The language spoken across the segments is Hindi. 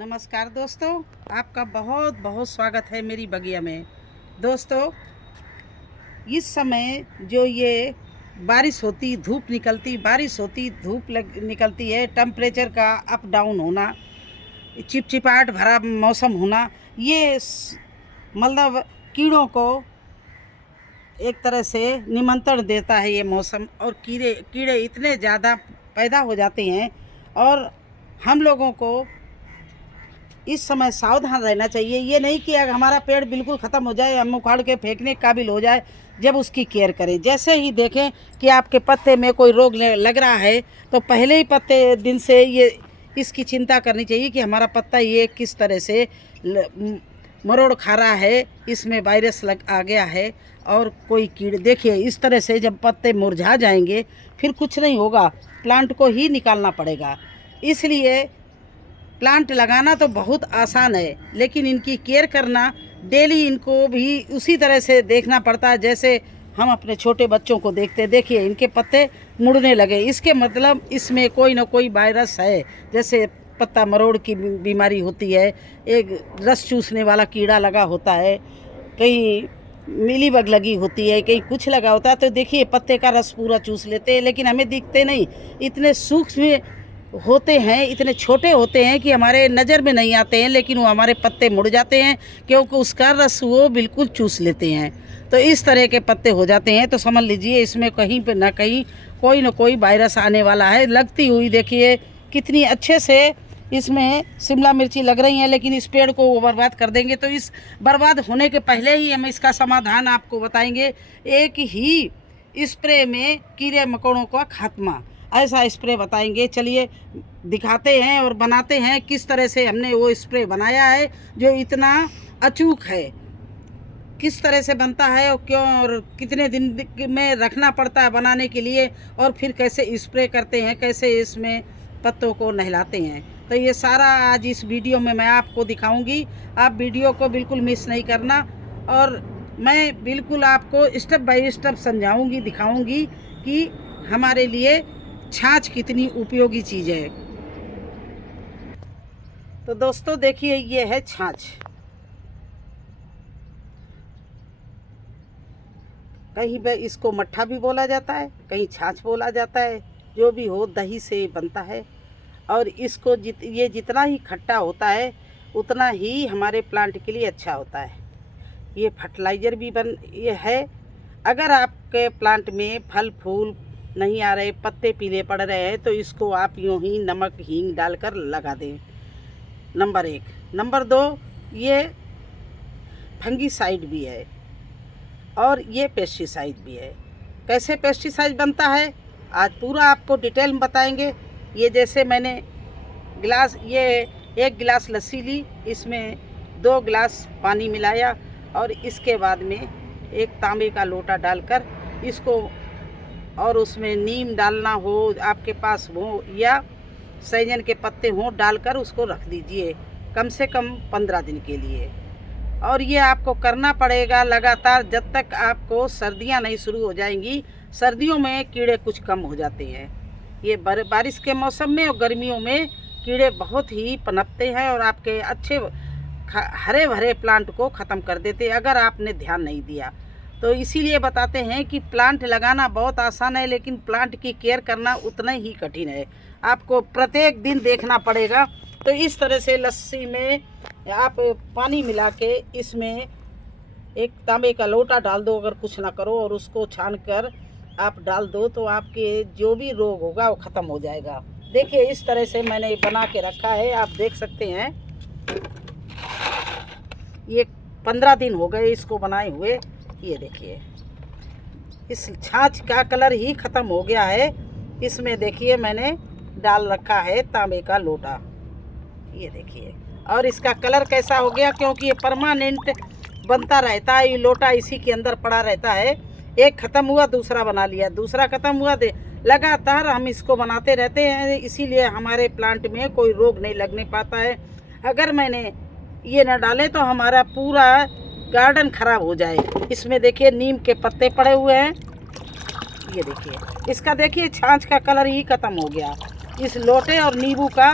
नमस्कार दोस्तों, आपका बहुत बहुत स्वागत है मेरी बगिया में। दोस्तों, इस समय जो ये बारिश होती, धूप निकलती, बारिश होती, निकलती है, टेम्परेचर का अप डाउन होना, चिपचिपाहट भरा मौसम होना, ये मतलब कीड़ों को एक तरह से निमंत्रण देता है ये मौसम। और कीड़े इतने ज़्यादा पैदा हो जाते हैं और हम लोगों को इस समय सावधान रहना चाहिए। ये नहीं कि अगर हमारा पेड़ बिल्कुल ख़त्म हो जाए, हम उखाड़ के फेंकने के काबिल हो जाए, जब उसकी केयर करें। जैसे ही देखें कि आपके पत्ते में कोई रोग लग रहा है तो पहले ही पत्ते दिन से ये इसकी चिंता करनी चाहिए कि हमारा पत्ता ये किस तरह से मरोड़ खा रहा है, इसमें वायरस आ गया है और कोई कीड़े। देखिए, इस तरह से जब पत्ते मुरझा जाएंगे फिर कुछ नहीं होगा, प्लांट को ही निकालना पड़ेगा। इसलिए प्लांट लगाना तो बहुत आसान है, लेकिन इनकी केयर करना डेली इनको भी उसी तरह से देखना पड़ता है जैसे हम अपने छोटे बच्चों को देखते हैं। देखिए, इनके पत्ते मुड़ने लगे, इसके मतलब इसमें कोई ना कोई वायरस है। जैसे पत्ता मरोड़ की बीमारी होती है, एक रस चूसने वाला कीड़ा लगा होता है, कहीं मिलीबग लगी होती है, कहीं कुछ लगा होता है। तो देखिए, पत्ते का रस पूरा चूस लेते हैं, लेकिन हमें दिखते नहीं। इतने सूक्ष्म होते हैं, इतने छोटे होते हैं कि हमारे नज़र में नहीं आते हैं, लेकिन वो हमारे पत्ते मुड़ जाते हैं क्योंकि उसका रस वो बिल्कुल चूस लेते हैं। तो इस तरह के पत्ते हो जाते हैं। तो समझ लीजिए इसमें कहीं पे ना कहीं कोई ना कोई वायरस आने वाला है। लगती हुई देखिए कितनी अच्छे से इसमें शिमला मिर्ची लग रही हैं, लेकिन इस पेड़ को वो बर्बाद कर देंगे। तो इस बर्बाद होने के पहले ही हम इसका समाधान आपको बताएंगे। एक ही स्प्रे में कीड़े मकोड़ों का खात्मा, ऐसा स्प्रे बताएंगे। चलिए दिखाते हैं और बनाते हैं किस तरह से हमने वो स्प्रे बनाया है जो इतना अचूक है। किस तरह से बनता है और क्यों और कितने दिन में रखना पड़ता है बनाने के लिए, और फिर कैसे स्प्रे करते हैं, कैसे इसमें पत्तों को नहलाते हैं। तो ये सारा आज इस वीडियो में मैं आपको दिखाऊंगी। आप वीडियो को बिल्कुल मिस नहीं करना, और मैं बिल्कुल आपको स्टेप बाय स्टेप समझाऊंगी, दिखाऊंगी कि हमारे लिए छाछ कितनी उपयोगी चीज़ है। तो दोस्तों देखिए, ये है छाछ। कहीं पे इसको मट्ठा भी बोला जाता है, कहीं छाछ बोला जाता है। जो भी हो, दही से बनता है। और इसको ये जितना ही खट्टा होता है उतना ही हमारे प्लांट के लिए अच्छा होता है। ये फर्टिलाइज़र भी ये है। अगर आपके प्लांट में फल फूल नहीं आ रहे, पत्ते पीले पड़ रहे हैं, तो इसको आप यूँ ही नमक हींग डालकर लगा दें। नंबर 1। नंबर 2, ये फंगीसाइड भी है और ये पेस्टिसाइड भी है। कैसे पेस्टिसाइड बनता है आज पूरा आपको डिटेल में बताएंगे। ये जैसे मैंने ये 1 गिलास लस्सी ली, इसमें 2 गिलास पानी मिलाया और इसके बाद में एक तांबे का लोटा डालकर इसको, और उसमें नीम डालना हो आपके पास हो या सैजन के पत्ते हों, डालकर उसको रख दीजिए कम से कम 15 दिन के लिए। और ये आपको करना पड़ेगा लगातार जब तक आपको सर्दियां नहीं शुरू हो जाएंगी। सर्दियों में कीड़े कुछ कम हो जाते हैं। ये बारिश के मौसम में और गर्मियों में कीड़े बहुत ही पनपते हैं और आपके अच्छे हरे भरे प्लांट को ख़त्म कर देते हैं अगर आपने ध्यान नहीं दिया। तो इसीलिए बताते हैं कि प्लांट लगाना बहुत आसान है, लेकिन प्लांट की केयर करना उतना ही कठिन है। आपको प्रत्येक दिन देखना पड़ेगा। तो इस तरह से लस्सी में आप पानी मिला के इसमें एक तांबे का लोटा डाल दो, अगर कुछ ना करो, और उसको छान कर आप डाल दो तो आपके जो भी रोग होगा वो ख़त्म हो जाएगा। देखिए, इस तरह से मैंने बना के रखा है, आप देख सकते हैं। ये 15 दिन हो गए इसको बनाए हुए। ये देखिए, इस छाछ का कलर ही ख़त्म हो गया है। इसमें देखिए मैंने डाल रखा है तांबे का लोटा। ये देखिए, और इसका कलर कैसा हो गया, क्योंकि ये परमानेंट बनता रहता है। ये लोटा इसी के अंदर पड़ा रहता है। एक ख़त्म हुआ दूसरा बना लिया, दूसरा ख़त्म हुआ, लगातार हम इसको बनाते रहते हैं। इसीलिए हमारे प्लांट में कोई रोग नहीं लगने पाता है। अगर मैंने ये न डाले तो हमारा पूरा गार्डन ख़राब हो जाए। इसमें देखिए नीम के पत्ते पड़े हुए हैं। ये देखिए, इसका देखिए छाछ का कलर ही ख़त्म हो गया। इस लोटे और नींबू का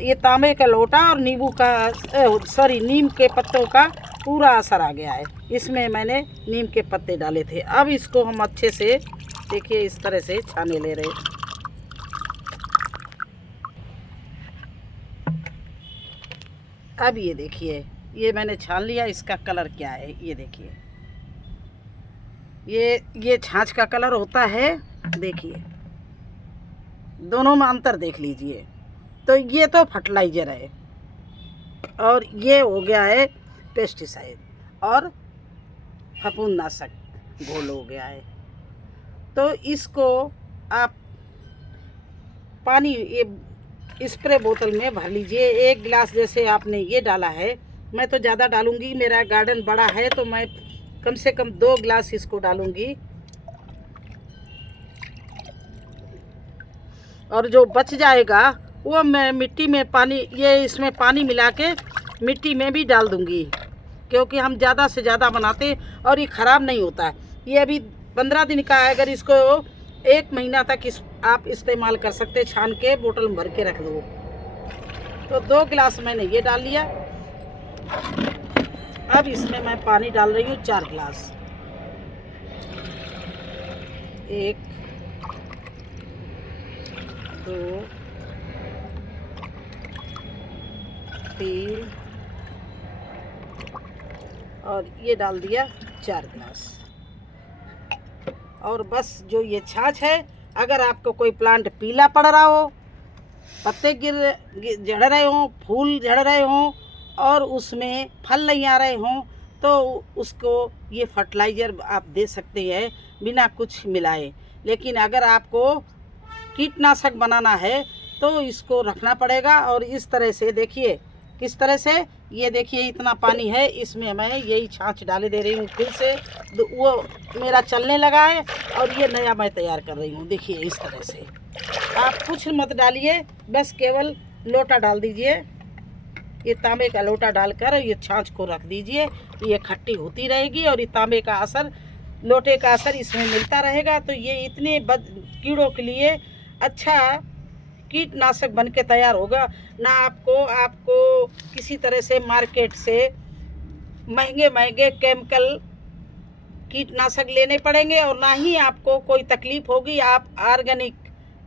ये तांबे का लोटा और नींबू का नीम के पत्तों का पूरा असर आ गया है। इसमें मैंने नीम के पत्ते डाले थे। अब इसको हम अच्छे से देखिए इस तरह से छाने ले रहे हैं। अब ये देखिए, ये मैंने छान लिया। इसका कलर क्या है ये देखिए, ये छाछ का कलर होता है। देखिए दोनों में अंतर देख लीजिए। तो ये तो फर्टिलाइजर है और ये हो गया है पेस्टिसाइड और फफूंदनाशक घोल हो गया है। तो इसको आप पानी ये स्प्रे बोतल में भर लीजिए। 1 गिलास जैसे आपने ये डाला है, मैं तो ज़्यादा डालूंगी, मेरा गार्डन बड़ा है तो मैं कम से कम 2 गिलास इसको डालूंगी। और जो बच जाएगा वो मैं मिट्टी में इसमें पानी मिला के मिट्टी में भी डाल दूंगी, क्योंकि हम ज़्यादा से ज़्यादा बनाते और ये ख़राब नहीं होता है। ये अभी 15 दिन का है, अगर इसको 1 महीना तक आप इस्तेमाल कर सकते। छान के बोतल में भर के रख दो। तो 2 गिलास मैंने ये डाल लिया। अब इसमें मैं पानी डाल रही हूँ 4 गिलास। 1 2 3 और ये डाल दिया 4 गिलास। और बस जो ये छाछ है, अगर आपको कोई प्लांट पीला पड़ रहा हो, पत्ते झड़ रहे हों, फूल झड़ रहे हों और उसमें फल नहीं आ रहे हों, तो उसको ये फर्टिलाइज़र आप दे सकते हैं बिना कुछ मिलाए। लेकिन अगर आपको कीटनाशक बनाना है तो इसको रखना पड़ेगा। और इस तरह से देखिए किस तरह से, ये देखिए इतना पानी है, इसमें मैं यही छाछ डाले दे रही हूँ। फिर से वो मेरा चलने लगा है और ये नया मैं तैयार कर रही हूँ। देखिए इस तरह से आप कुछ मत डालिए, बस केवल लोटा डाल दीजिए। ये तांबे का लोटा डालकर ये छाछ को रख दीजिए। ये खट्टी होती रहेगी और ये तांबे का असर, लोटे का असर इसमें मिलता रहेगा। तो ये इतने कीड़ों के लिए अच्छा कीटनाशक बन के तैयार होगा। ना आपको किसी तरह से मार्केट से महंगे केमिकल कीटनाशक लेने पड़ेंगे और ना ही आपको कोई तकलीफ होगी। आप ऑर्गेनिक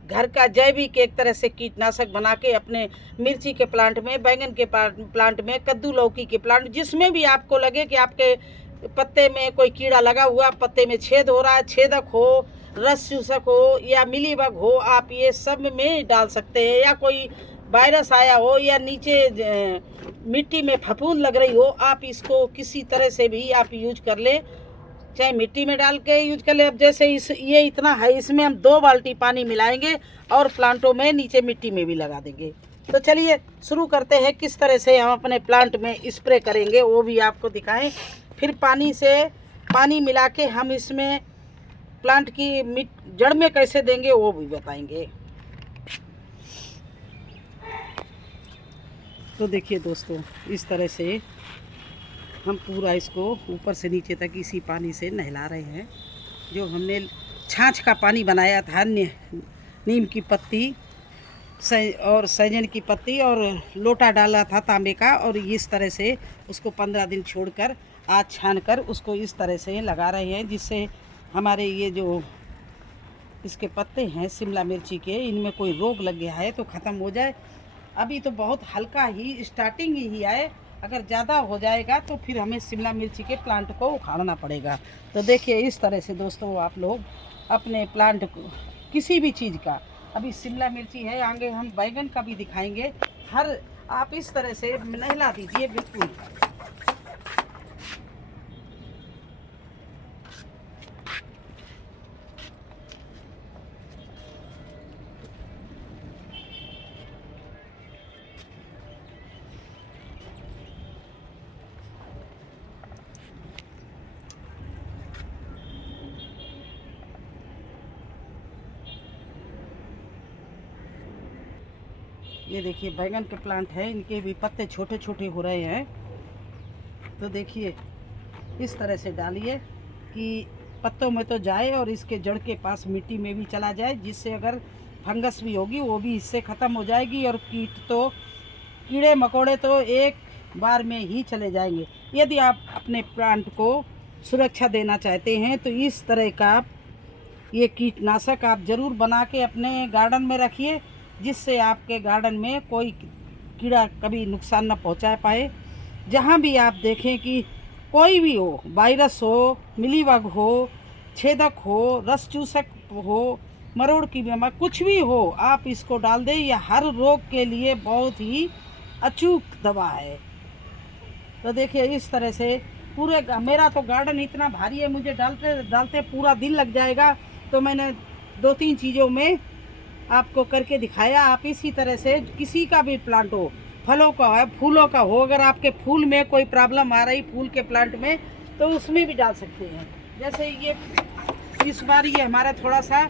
घर का जैविक एक तरह से कीटनाशक बना के अपने मिर्ची के प्लांट में, बैंगन के प्लांट में, कद्दू लौकी के प्लांट, जिसमें भी आपको लगे कि आपके पत्ते में कोई कीड़ा लगा हुआ, पत्ते में छेद हो रहा है, छेदक हो, रस चूसक हो या मिलीबग हो, आप ये सब में डाल सकते हैं। या कोई वायरस आया हो या नीचे मिट्टी में फफूंद लग रही हो, आप इसको किसी तरह से भी आप यूज कर ले, चाहे मिट्टी में डाल के यूज कर ले। अब जैसे ये इतना है, इसमें हम 2 बाल्टी पानी मिलाएंगे और प्लांटों में नीचे मिट्टी में भी लगा देंगे। तो चलिए शुरू करते हैं किस तरह से हम अपने प्लांट में स्प्रे करेंगे, वो भी आपको दिखाएं। फिर पानी मिला के हम इसमें प्लांट की जड़ में कैसे देंगे वो भी बताएंगे। तो देखिए दोस्तों, इस तरह से हम पूरा इसको ऊपर से नीचे तक इसी पानी से नहला रहे हैं। जो हमने छाछ का पानी बनाया था, नीम की पत्ती और सहजन की पत्ती और लोटा डाला था तांबे का, और इस तरह से उसको 15 दिन छोड़कर आज छानकर उसको इस तरह से लगा रहे हैं, जिससे हमारे ये जो इसके पत्ते हैं शिमला मिर्ची के, इनमें कोई रोग लग गया है तो ख़त्म हो जाए। अभी तो बहुत हल्का ही स्टार्टिंग ही है, अगर ज़्यादा हो जाएगा तो फिर हमें शिमला मिर्ची के प्लांट को उखाड़ना पड़ेगा। तो देखिए इस तरह से दोस्तों आप लोग अपने प्लांट को, किसी भी चीज़ का, अभी शिमला मिर्ची है, आगे हम बैंगन का भी दिखाएंगे, हर आप इस तरह से नहला दीजिए बिल्कुल। ये देखिए बैंगन के प्लांट है, इनके भी पत्ते छोटे छोटे हो रहे हैं। तो देखिए इस तरह से डालिए कि पत्तों में तो जाए और इसके जड़ के पास मिट्टी में भी चला जाए, जिससे अगर फंगस भी होगी वो भी इससे ख़त्म हो जाएगी और कीट तो कीड़े मकोड़े तो एक बार में ही चले जाएंगे। यदि आप अपने प्लांट को सुरक्षा देना चाहते हैं तो इस तरह का ये कीटनाशक आप ज़रूर बना के अपने गार्डन में रखिए, जिससे आपके गार्डन में कोई कीड़ा कभी नुकसान न पहुंचा पाए। जहां भी आप देखें कि कोई भी हो, वायरस हो, मिलीबग हो, छेदक हो, रस चूसक हो, मरोड़ की बीमारी, कुछ भी हो, आप इसको डाल दें। यह हर रोग के लिए बहुत ही अचूक दवा है। तो देखिए इस तरह से पूरे मेरा तो गार्डन इतना भारी है, मुझे डालते डालते पूरा दिन लग जाएगा। तो मैंने 2-3 चीज़ों में आपको करके दिखाया। आप इसी तरह से किसी का भी प्लांट हो, फलों का है, फूलों का हो, अगर आपके फूल में कोई प्रॉब्लम आ रही फूल के प्लांट में, तो उसमें भी डाल सकते हैं। जैसे ये इस बार ये हमारा थोड़ा सा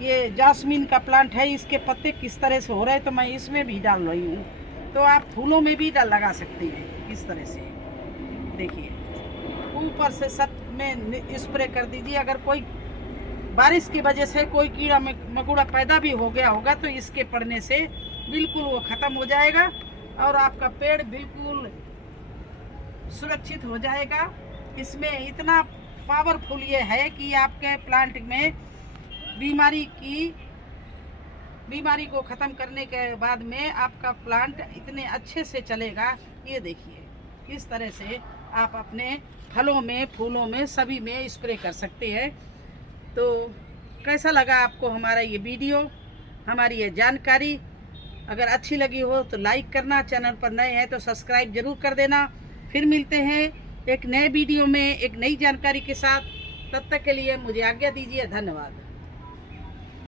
ये जास्मीन का प्लांट है, इसके पत्ते किस तरह से हो रहे हैं, तो मैं इसमें भी डाल रही हूँ। तो आप फूलों में भी लगा सकते हैं इस तरह से। देखिए ऊपर से सब में स्प्रे कर दीजिए। अगर कोई बारिश की वजह से कोई कीड़ा मकोड़ा पैदा भी हो गया होगा तो इसके पड़ने से बिल्कुल वो ख़त्म हो जाएगा और आपका पेड़ बिल्कुल सुरक्षित हो जाएगा। इसमें इतना पावरफुल ये है कि आपके प्लांट में बीमारी को ख़त्म करने के बाद में आपका प्लांट इतने अच्छे से चलेगा। ये देखिए इस तरह से आप अपने फलों में, फूलों में, सभी में स्प्रे कर सकते हैं। तो कैसा लगा आपको हमारा ये वीडियो, हमारी ये जानकारी? अगर अच्छी लगी हो तो लाइक करना, चैनल पर नए हैं तो सब्सक्राइब ज़रूर कर देना। फिर मिलते हैं एक नए वीडियो में एक नई जानकारी के साथ। तब तक के लिए मुझे आज्ञा दीजिए। धन्यवाद।